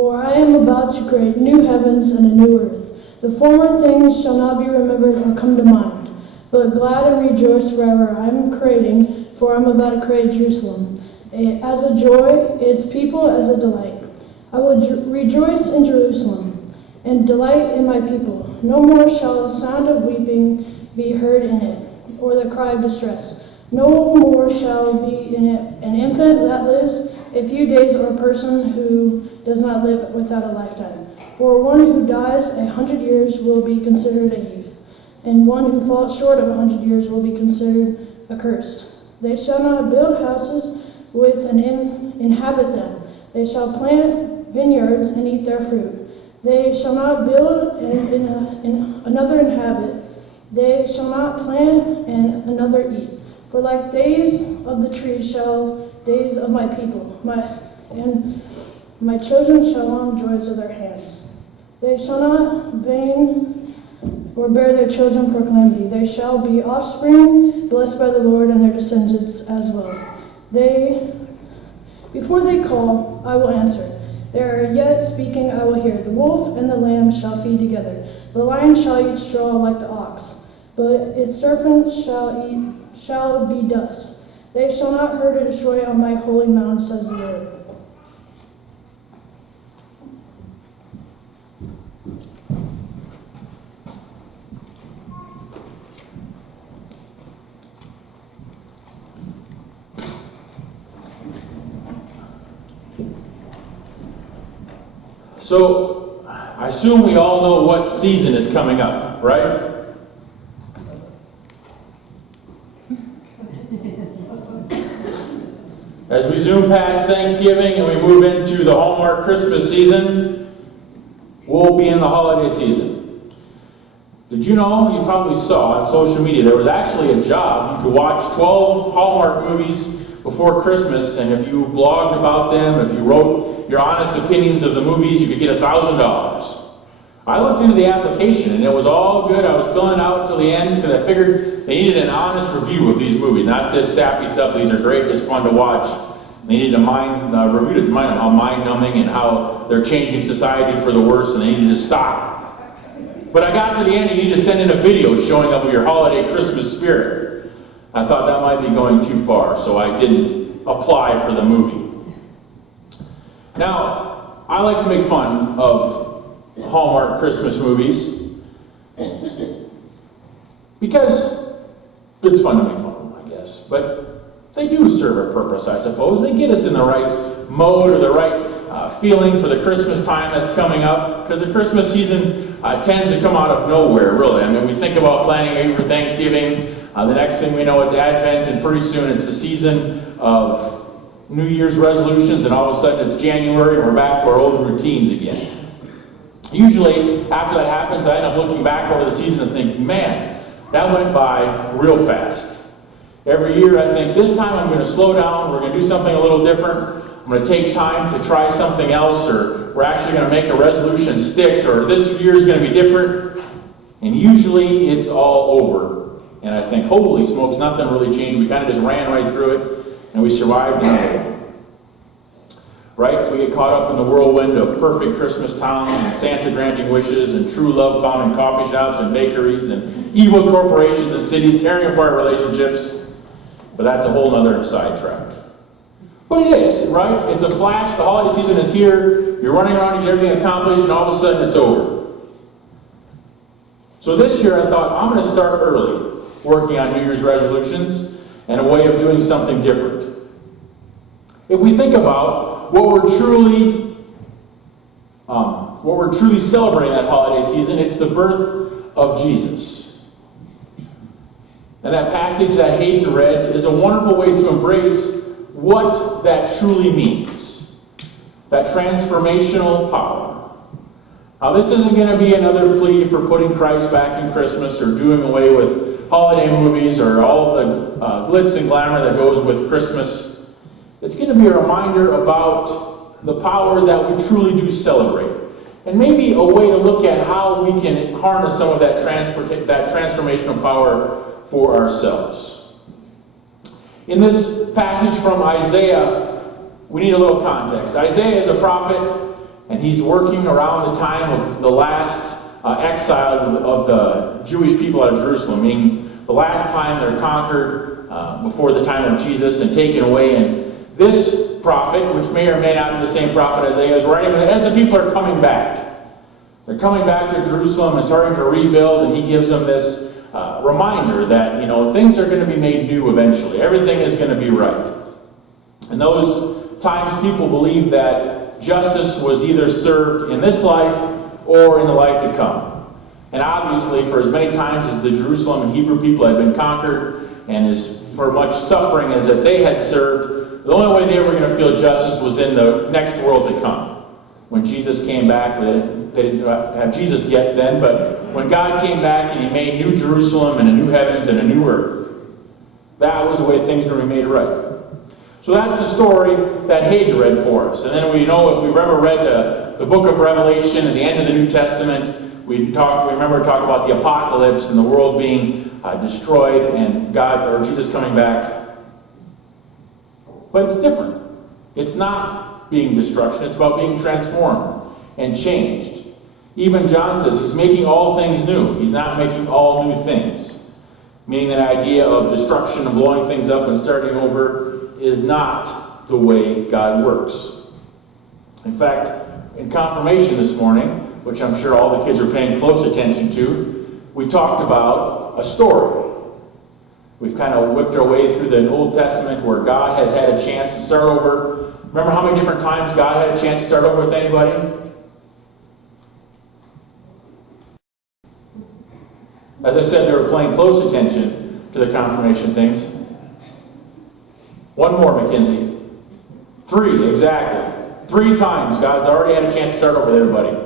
For I am about to create new heavens and a new earth. The former things shall not be remembered or come to mind, but glad and rejoice forever I am creating, for I am about to create Jerusalem, as a joy, its people as a delight. I will rejoice in Jerusalem and delight in my people. No more shall the sound of weeping be heard in it, or the cry of distress. No more shall be in it an infant that lives a few days, or a person who does not live without a lifetime. For one who dies 100 years will be considered a youth, and one who falls short of 100 years will be considered accursed. They shall not build houses with and inhabit them. They shall plant vineyards and eat their fruit. They shall not build and another inhabit. They shall not plant and another eat. For like days of the trees shall days of my people, and my children shall long joys of their hands. They shall not vain or bear their children for calamity. They shall be offspring blessed by the Lord, and their descendants as well. Before they call, I will answer. They are yet speaking, I will hear. The wolf and the lamb shall feed together. The lion shall eat straw like the ox, but its serpent shall be dust. They shall not hurt or destroy on my holy mountain, says the Lord. So, I assume we all know what season is coming up, right? As we zoom past Thanksgiving and we move into the Hallmark Christmas season, we'll be in the holiday season. Did you know, you probably saw on social media, there was actually a job. You could watch 12 Hallmark movies before Christmas, and if you blogged about them, if you wrote your honest opinions of the movies, you could get $1,000. I looked into the application, and it was all good. I was filling it out till the end because I figured they needed an honest review of these movies, not this sappy stuff. These are great, just fun to watch. They needed a review to remind them how mind-numbing and how they're changing society for the worse, and they needed to stop. But I got to the end, you need to send in a video showing up with your holiday Christmas spirit. I thought that might be going too far, so I didn't apply for the movie. Now, I like to make fun of Hallmark Christmas movies because it's fun to make fun of them, I guess. But they do serve a purpose, I suppose. They get us in the right mode or the right feeling for the Christmas time that's coming up, because the Christmas season tends to come out of nowhere, really. I mean, we think about planning for Thanksgiving. The next thing we know, it's Advent, and pretty soon it's the season of New Year's resolutions, and all of a sudden it's January, and we're back to our old routines again. Usually, after that happens, I end up looking back over the season and think, man, that went by real fast. Every year I think, this time I'm going to slow down, we're going to do something a little different, I'm going to take time to try something else, or we're actually going to make a resolution stick, or this year is going to be different. And usually it's all over. And I think, holy smokes, nothing really changed. We kind of just ran right through it, and we survived another one. Right? We get caught up in the whirlwind of perfect Christmas towns and Santa granting wishes and true love found in coffee shops and bakeries and evil corporations and cities tearing apart relationships. But that's a whole other sidetrack. But it is, right? It's a flash. The holiday season is here. You're running around to get everything accomplished, and all of a sudden it's over. So this year I thought, I'm going to start early, working on New Year's resolutions and a way of doing something different. If we think about what we're truly celebrating that holiday season, it's the birth of Jesus. And that passage that Hayden read is a wonderful way to embrace what that truly means. That transformational power. Now, this isn't going to be another plea for putting Christ back in Christmas or doing away with holiday movies or all the glitz and glamour that goes with Christmas. It's going to be a reminder about the power that we truly do celebrate. And maybe a way to look at how we can harness some of that transformational power for ourselves. In this passage from Isaiah, we need a little context. Isaiah is a prophet, and he's working around the time of the last exile of the Jewish people out of Jerusalem, meaning the last time they're conquered before the time of Jesus and taken away. And this prophet, which may or may not be the same prophet Isaiah is writing, but as the people are coming back, they're coming back to Jerusalem and starting to rebuild, and he gives them this reminder that, things are going to be made new eventually. Everything is going to be right. And those times people believe that justice was either served in this life or in the life to come. And obviously, for as many times as the Jerusalem and Hebrew people had been conquered, and as for much suffering as that they had served, the only way they were going to feel justice was in the next world to come. When Jesus came back, they didn't have Jesus yet then, but when God came back and he made New Jerusalem and a new heavens and a new earth, that was the way things were made right. So that's the story that Hager read for us. And then we know, if we've ever read the book of Revelation at the end of the New Testament, we remember to talk about the apocalypse and the world being destroyed and God or Jesus coming back. But it's different. It's not being destruction. It's about being transformed and changed. Even John says he's making all things new. He's not making all new things. Meaning that idea of destruction and blowing things up and starting over is not the way God works. In fact, in confirmation this morning, which I'm sure all the kids are paying close attention to, we talked about a story. We've kind of whipped our way through the Old Testament where God has had a chance to start over. Remember how many different times God had a chance to start over with anybody? As I said, they were paying close attention to the confirmation things. One more, Mackenzie. 3, exactly. 3 times God's already had a chance to start over with everybody.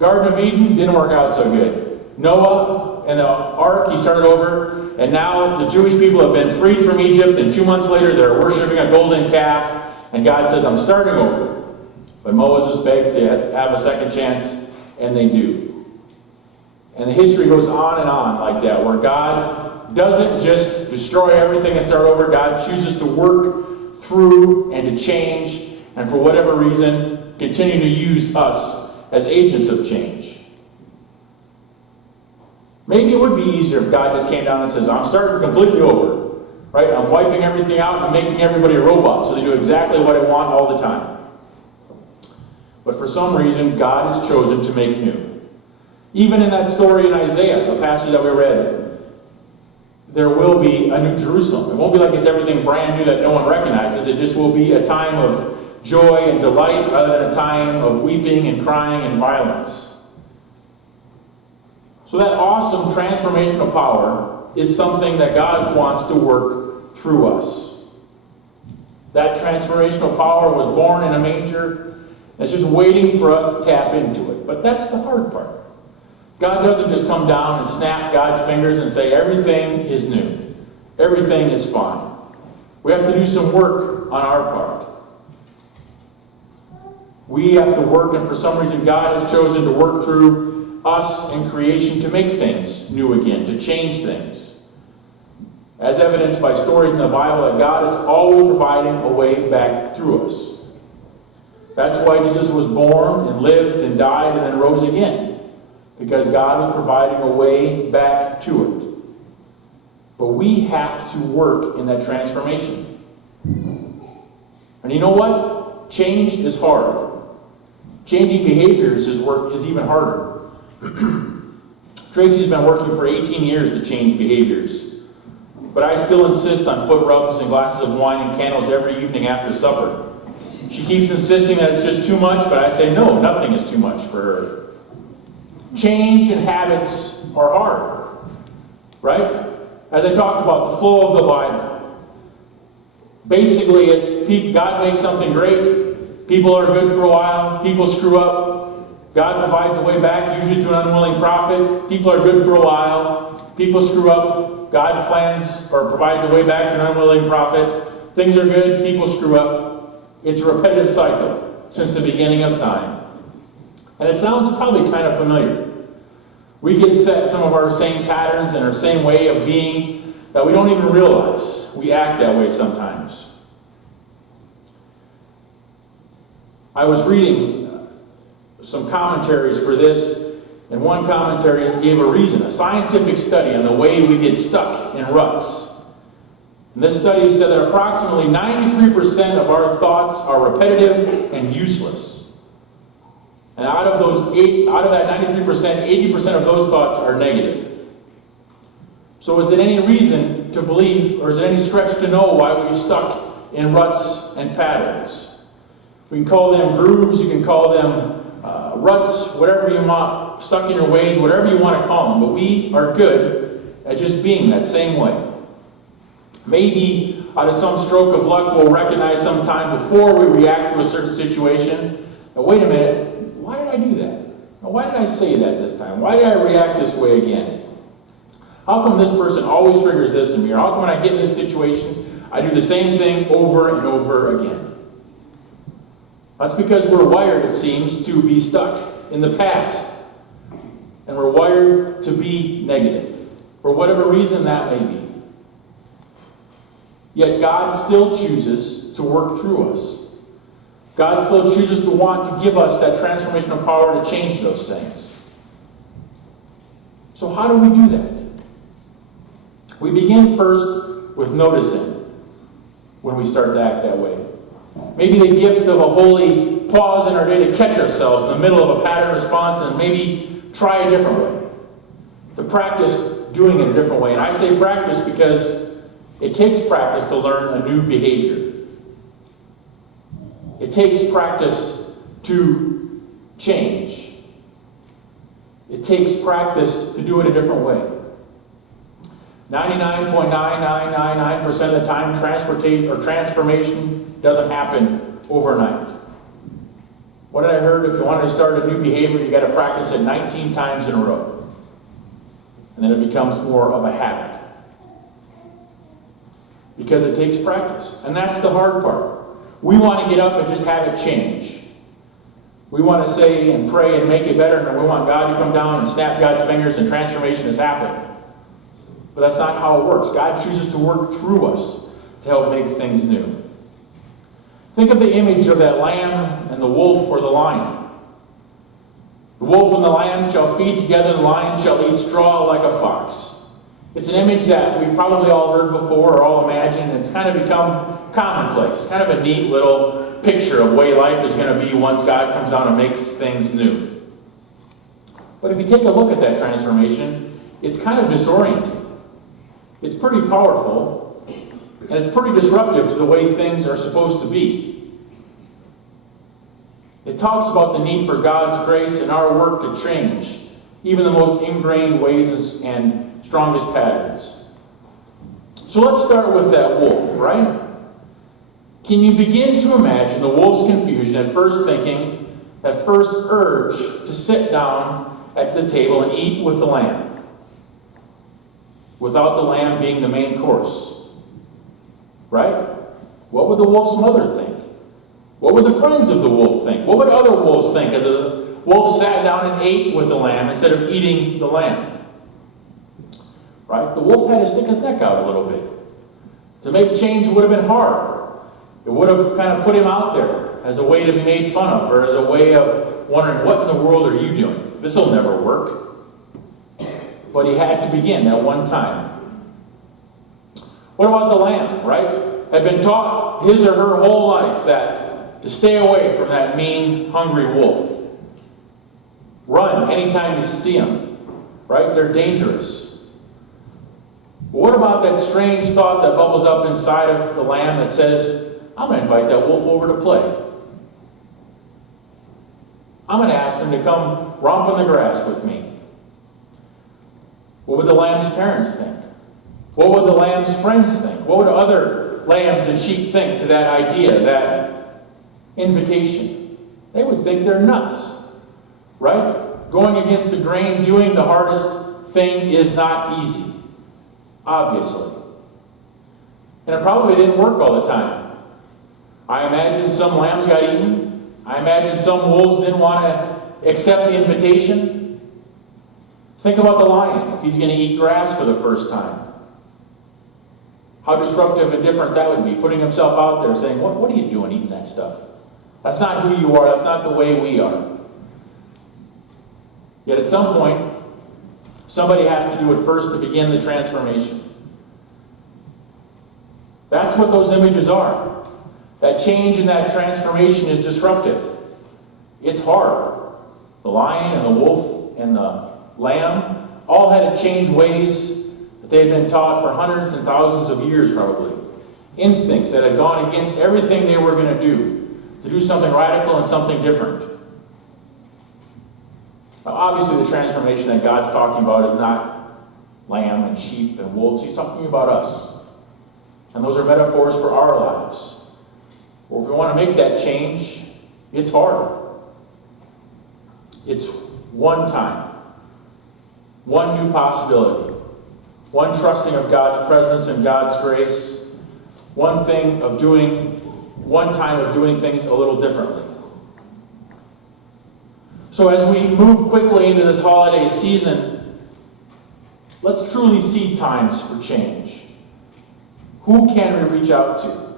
Garden of Eden didn't work out so good. Noah and the ark, he started over. And now the Jewish people have been freed from Egypt, and 2 months later they're worshiping a golden calf. And God says, I'm starting over. But Moses begs to have a second chance, and they do. And the history goes on and on like that, where God doesn't just destroy everything and start over. God chooses to work through and to change, and for whatever reason, continue to use us as agents of change. Maybe it would be easier if God just came down and says, I'm starting completely over. Right? I'm wiping everything out and I'm making everybody a robot so they do exactly what I want all the time. But for some reason, God has chosen to make new. Even in that story in Isaiah, the passage that we read, there will be a new Jerusalem. It won't be like it's everything brand new that no one recognizes. It just will be a time of joy and delight rather than a time of weeping and crying and violence. So that awesome transformational power is something that God wants to work through us. That transformational power was born in a manger. It's just waiting for us to tap into it. But that's the hard part. God doesn't just come down and snap God's fingers and say, everything is new. Everything is fine. We have to do some work on our part. We have to work, and for some reason God has chosen to work through us in creation to make things new again, to change things. As evidenced by stories in the Bible that God is always providing a way back through us. That's why Jesus was born and lived and died and then rose again. Because God was providing a way back to it. But we have to work in that transformation. And you know what? Change is hard. Changing behaviors is even harder. Tracy's been working for 18 years to change behaviors. But I still insist on foot rubs and glasses of wine and candles every evening after supper. She keeps insisting that it's just too much, but I say no, nothing is too much for her. Change and habits are hard, right? As I talked about, the flow of the Bible. Basically, it's God makes something great. People are good for a while. People screw up. God provides a way back, usually through an unwilling prophet. People are good for a while. People screw up. God plans or provides a way back to an unwilling prophet. Things are good. People screw up. It's a repetitive cycle since the beginning of time. And it sounds probably kind of familiar. We get set some of our same patterns and our same way of being that we don't even realize. We act that way sometimes. I was reading some commentaries for this, and one commentary gave a reason, a scientific study on the way we get stuck in ruts. And this study said that approximately 93% of our thoughts are repetitive and useless. And out of that 93%, 80% of those thoughts are negative. So is it any reason to believe, or is it any stretch to know why we're stuck in ruts and patterns? We can call them grooves, you can call them ruts, whatever you want, stuck in your ways, whatever you want to call them. But we are good at just being that same way. Maybe out of some stroke of luck, we'll recognize sometime before we react to a certain situation, and wait a minute, why did I do that? Why did I say that this time? Why did I react this way again? How come this person always triggers this in me? Or how come when I get in this situation, I do the same thing over and over again? That's because we're wired, it seems, to be stuck in the past. And we're wired to be negative, for whatever reason that may be. Yet God still chooses to work through us. God still chooses to want to give us that transformational power to change those things. So how do we do that? We begin first with noticing when we start to act that way. Maybe the gift of a holy pause in our day to catch ourselves in the middle of a pattern response and maybe try a different way. To practice doing it a different way. And I say practice because it takes practice to learn a new behavior. It takes practice to change. It takes practice to do it a different way. 99.9999% of the time, transformation doesn't happen overnight. What did I heard? If you wanted to start a new behavior, you got to practice it 19 times in a row. And then it becomes more of a habit. Because it takes practice. And that's the hard part. We want to get up and just have it change. We want to say and pray and make it better, and we want God to come down and snap God's fingers and transformation has happened. But that's not how it works. God chooses to work through us to help make things new. Think of the image of that lamb and the wolf or the lion. The wolf and the lamb shall feed together, the lion shall eat straw like a fox. It's an image that we've probably all heard before or all imagined. It's kind of become commonplace. Kind of a neat little picture of the way life is going to be once God comes down and makes things new. But if you take a look at that transformation, it's kind of disorienting. It's pretty powerful, and it's pretty disruptive to the way things are supposed to be. It talks about the need for God's grace and our work to change even the most ingrained ways and strongest patterns. So let's start with that wolf, right? Can you begin to imagine the wolf's confusion at first thinking, that first urge to sit down at the table and eat with the lamb? Without the lamb being the main course. Right? What would the wolf's mother think? What would the friends of the wolf think? What would other wolves think as the wolf sat down and ate with the lamb instead of eating the lamb? Right? The wolf had to stick his neck out a little bit. To make change would have been hard. It would have kind of put him out there as a way to be made fun of, or as a way of wondering, what in the world are you doing? This will never work. But he had to begin at one time. What about the lamb, right? Had been taught his or her whole life that to stay away from that mean, hungry wolf. Run anytime you see them, right? They're dangerous. But what about that strange thought that bubbles up inside of the lamb that says, I'm going to invite that wolf over to play. I'm going to ask him to come romp in the grass with me. What would the lamb's parents think? What would the lamb's friends think? What would other lambs and sheep think to that idea, that invitation? They would think they're nuts, right? Going against the grain, doing the hardest thing is not easy, obviously. And it probably didn't work all the time. I imagine some lambs got eaten. I imagine some wolves didn't want to accept the invitation. Think about the lion, if he's going to eat grass for the first time. How disruptive and different that would be, putting himself out there saying, what are you doing eating that stuff? That's not who you are, that's not the way we are. Yet at some point, somebody has to do it first to begin the transformation. That's what those images are. That change and that transformation is disruptive. It's hard. The lion and the wolf and the lamb all had to change ways that they had been taught for hundreds and thousands of years probably. Instincts that had gone against everything they were going to do something radical and something different. Now, obviously, the transformation that God's talking about is not lamb and sheep and wolves. He's talking about us. And those are metaphors for our lives. Well, if we want to make that change, it's hard. It's one time, one new possibility, one trusting of God's presence and God's grace, one time of doing things a little differently. So as we move quickly into this holiday season, let's truly see times for change. Who can we reach out to?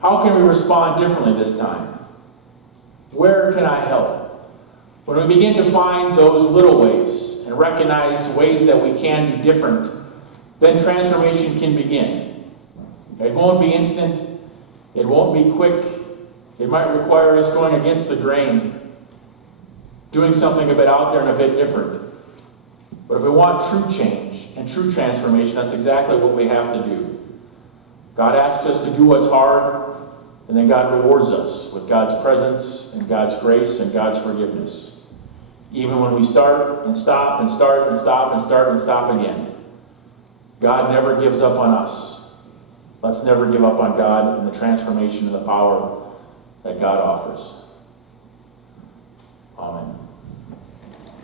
How can we respond differently this time? Where can I help? When we begin to find those little ways and recognize ways that we can be different, then transformation can begin. It won't be instant. It won't be quick. It might require us going against the grain, doing something a bit out there and a bit different. But if we want true change and true transformation, that's exactly what we have to do. God asks us to do what's hard, and then God rewards us with God's presence and God's grace and God's forgiveness. Even when we start and stop and start and stop and start and stop again, God never gives up on us. Let's never give up on God and the transformation and the power that God offers.